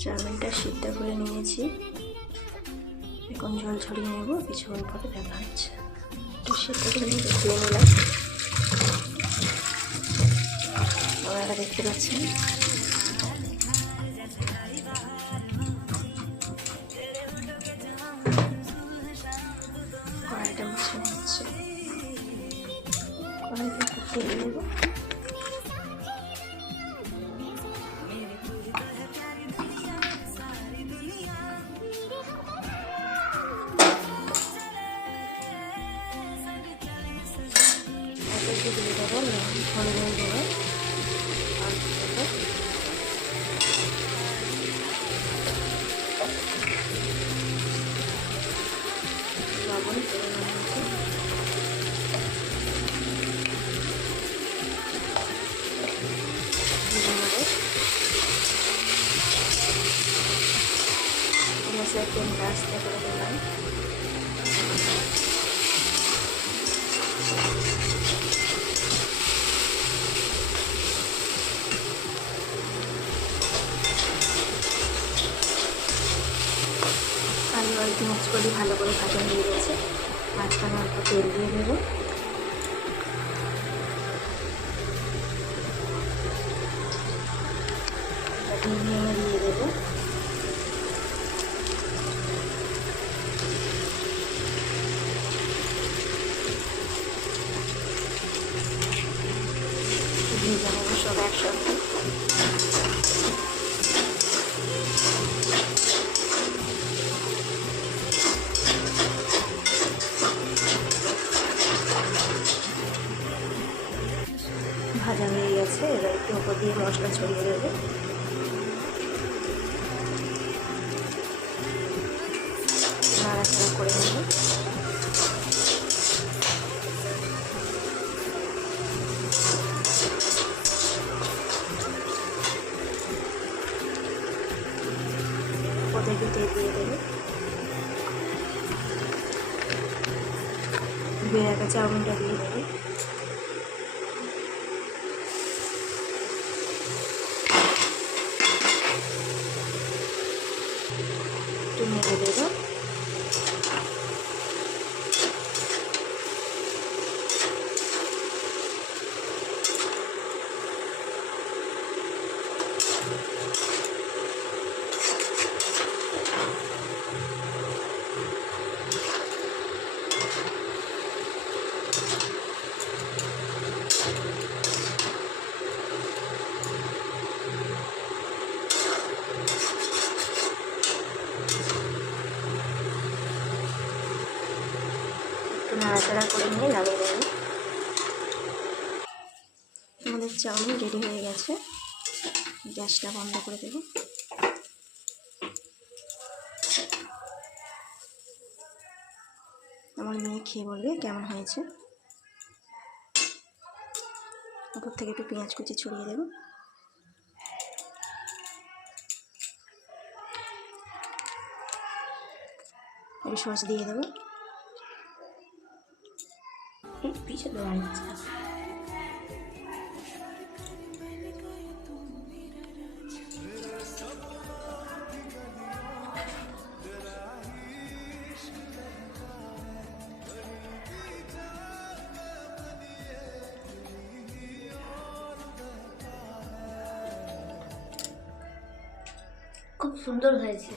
চাউমিনটা সিদ্ধ করে নিয়েছি, এখন জল ছড়িয়ে নেব, কিছুক্ষণ পরে দেখা হচ্ছে। একটু সিদ্ধ করে ধুয়ে নিলাম। আপনারা দেখতে পাচ্ছেন কড়াইটা মুছে নিচ্ছে। কড়াইতে একটু তেল দেবো, দিয়ে দেবো হলুদের গুঁড়ো, লবণ পরিমাণ মতো, গ্যাসের ফ্লেমটা আস্তে করে দিলাম। আলু আর পেঁয়াজ কলি ভালো করে ভাজা হয়ে গেছে, মাঝখানে অল্প তেল দিয়ে দেবো। ভেঙে দিয়ে দেবো। ভেজে নেবো সব একসঙ্গে। ভাজা হয়ে গেছে, এবার একটু উপর দিয়ে মশলা ছড়িয়ে দেবো। নাড়াচাড়া করে নেব। ওদেরকে তেল দিয়ে দেবো। ধুয়ে রাখা চাউমিনটা দিয়ে দেবো। একটু নেড়ে দেবো। নাড়াচাড়া করে নিয়ে নামিয়ে দেবো। আমাদের চাউমিন রেডি হয়ে গেছে, গ্যাসটা বন্ধ করে দেবো। আমার মেয়ে খেয়ে বলবে কেমন হয়েছে। উপর থেকে একটু পেঁয়াজ কুচি ছড়িয়ে দেবো। একটু সস দিয়ে দেবো। পিছে দেওয়া খুব সুন্দর হয়েছে।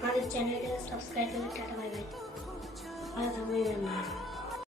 আমাদের চ্যানেলটা সাবস্ক্রাইব করে টাটা বাই বাই। আর